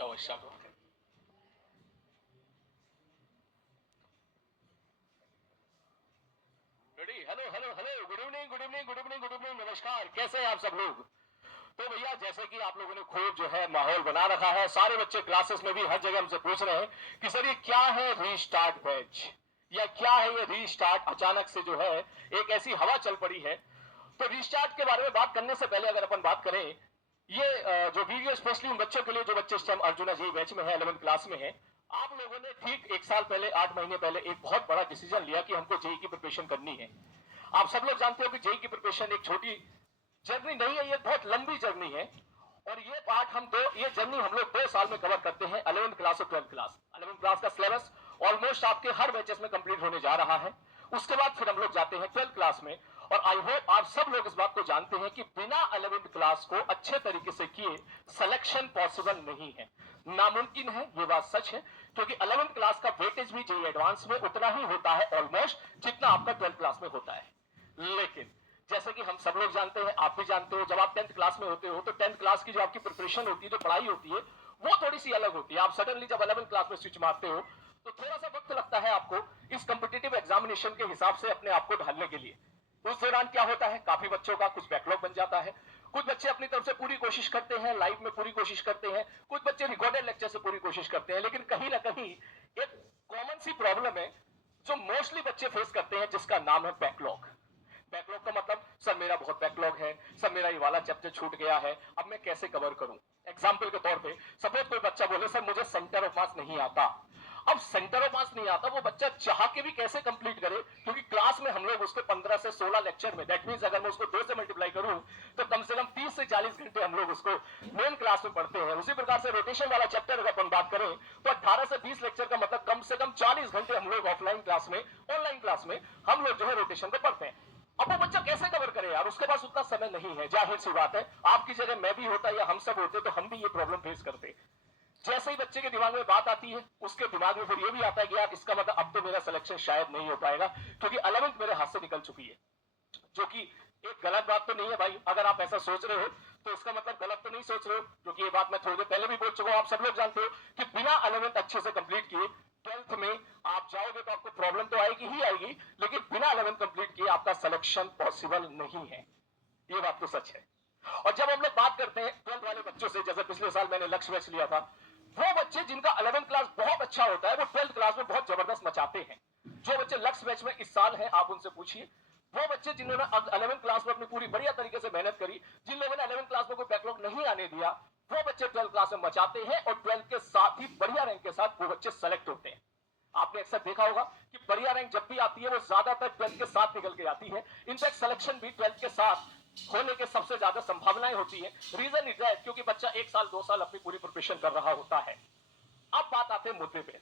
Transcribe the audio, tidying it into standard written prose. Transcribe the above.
अवश्य। Hello hello hello, good evening good evening good evening good evening, नमस्कार, कैसे हैं आप सब लोग। तो भैया जैसे कि आप लोगों ने खूब जो है माहौल बना रखा है, सारे बच्चे क्लासेस में भी हर जगह हमसे पूछ रहे हैं कि सर ये क्या है रीस्टार्ट बैच, या क्या है ये रीस्टार्ट। अचानक से जो है एक ऐसी हवा चल पड़ी है। तो रीस्टार्ट के बारे में बात करने से पहले अगर अपन बात करें, ये जो वीडियो स्पेशली उन बच्चों के लिए जो बच्चे स्टेम अर्जुना जी बैच में है, 11th क्लास में है। आप लोगों ने ठीक एक साल पहले, 8 महीने पहले एक बहुत बड़ा डिसीजन लिया कि हमको जेई की प्रिपरेशन करनी है। आप सब लोग जानते हो कि जेई की प्रिपरेशन एक छोटी जर्नी नहीं है, ये बहुत लंबी जर्नी है। और ये जर्नी हम लोग 2 साल में कवर करते हैं, 11th क्लास और 12th क्लास। 11th क्लास का सिलेबस ऑलमोस्ट आपके हर बैचेस में कंप्लीट होने जा रहा है। उसके बाद फिर हम लोग जाते हैं 12th क्लास में। और आई होप आप सब लोग इस बात को जानते हैं कि बिना 11th क्लास को अच्छे तरीके से किए सिलेक्शन पॉसिबल नहीं है, नामुमकिन है, ये बात सच है। क्योंकि 11th क्लास का वेटेज भी जेई एडवांस में उतना ही होता है ऑलमोस्ट जितना आपका 12th क्लास में होता है। लेकिन जैसे कि हम सब लोग जानते हैं, आप भी जानते हो, जब आप 10th क्लास में होते हो तो 10th क्लास की जो आपकी प्रिपरेशन होती है, जो पढ़ाई होती है, वो थोड़ी सी अलग होती है। आप सडनली जब 11th क्लास में स्विच मारते हो तो थोड़ा सा वक्त लगता है आपको इस कॉम्पिटिटिव एग्जामिनेशन के हिसाब से अपने आप को ढालने के लिए। उस दौरान क्या होता है, काफी बच्चों का कुछ बैकलॉग बन जाता है। कुछ बच्चे अपनी तरफ से पूरी कोशिश करते हैं, लाइव में पूरी कोशिश करते हैं, कुछ बच्चे रिकॉर्डेड लेक्चर से पूरी कोशिश करते हैं। लेकिन कहीं ना कहीं एक कॉमन सी प्रॉब्लम है जो मोस्टली बच्चे फेस करते हैं, जिसका नाम है बैकलॉग। बैकलॉग का मतलब, सर मेरा बहुत बैकलॉग है, सर मेरा ये वाला चैप्टर छूट गया है, अब मैं कैसे कवर करूं। एग्जाम्पल के तौर पे सपोज कोई बच्चा बोले सर मुझे सेंटर ऑफ मास नहीं आता। अब सेंटर ऑफ मास नहीं आता, वो बच्चा चाह के भी कैसे कंप्लीट करे, क्योंकि क्लास में हम लोग उसको 15 से 16 लेक्चर में, दैट मींस अगर मैं उसको 2 से मल्टीप्लाई करूं तो कम से कम 30 से 40 घंटे हम लोग उसको मेन क्लास में पढ़ते हैं। उसी प्रकार से रोटेशन वाला चैप्टर अगर अपन बात करें तो 18 से 20 लेक्चर का मतलब कम से कम 40 घंटे हम लोग ऑफलाइन क्लास में, ऑनलाइन क्लास में हम लोग जो है रोटेशन को पढ़ते हैं। अब वो बच्चा कैसे कवर करे यार, उसके पास उतना समय नहीं है। जाहिर सी बात है, आपकी जगह मैं भी होता या हम सब होते तो हम भी ये प्रॉब्लम फेस करते। जैसे ही बच्चे के दिमाग में बात आती है, उसके दिमाग में फिर ये भी आता है कि यार इसका मतलब अब तो मेरा सिलेक्शन शायद नहीं हो पाएगा, क्योंकि 11th मेरे हाथ से निकल चुकी है। जो कि एक गलत बात तो नहीं है भाई, अगर आप ऐसा सोच रहे हो तो इसका मतलब गलत तो नहीं सोच रहे हो, क्योंकि ये बात मैं थोड़ी देर पहले भी बोल चुका हूं। आप सब लोग जानते हो कि बिना 11th अच्छे से कंप्लीट किए 12th में आप जाओगे तो आपको प्रॉब्लम तो आएगी ही आएगी, लेकिन बिना 11th कंप्लीट किए आपका सिलेक्शन पॉसिबल नहीं है, ये बात तो सच है। और जब हम लोग बात करते हैं 12th वाले बच्चों से, जैसे पिछले साल मैंने लक्ष्य बैच लिया था, वो बच्चे जिनका 11th क्लास बहुत अच्छा होता है वो 12th क्लास में बहुत जबरदस्त मचाते हैं। जो बच्चे लक्ष्य बैच में इस साल हैं, आप उनसे पूछिए, वो बच्चे जिन्होंने 11th क्लास में अपनी पूरी बढ़िया तरीके से मेहनत करी, जिन लोगों ने 11th क्लास में कोई बैकलॉग नहीं आने दिया, वो बच्चे 12th क्लास में मचाते हैं और 12th के साथ ही बढ़िया रैंक के साथ वो बच्चे सेलेक्ट होते हैं। आपने अक्सर देखा होगा कि बढ़िया रैंक जब भी आती है वो ज्यादातर 12th के साथ निकल के आती है। इनफैक्ट सिलेक्शन भी 12th के साथ होने के सबसे ज्यादा संभावनाएं होती है। रीजन इज दैट क्योंकि बच्चा 1 साल 2 साल अपनी पूरी प्रिपरेशन कर रहा होता है। अब बात आते हैं मुद्दे पे।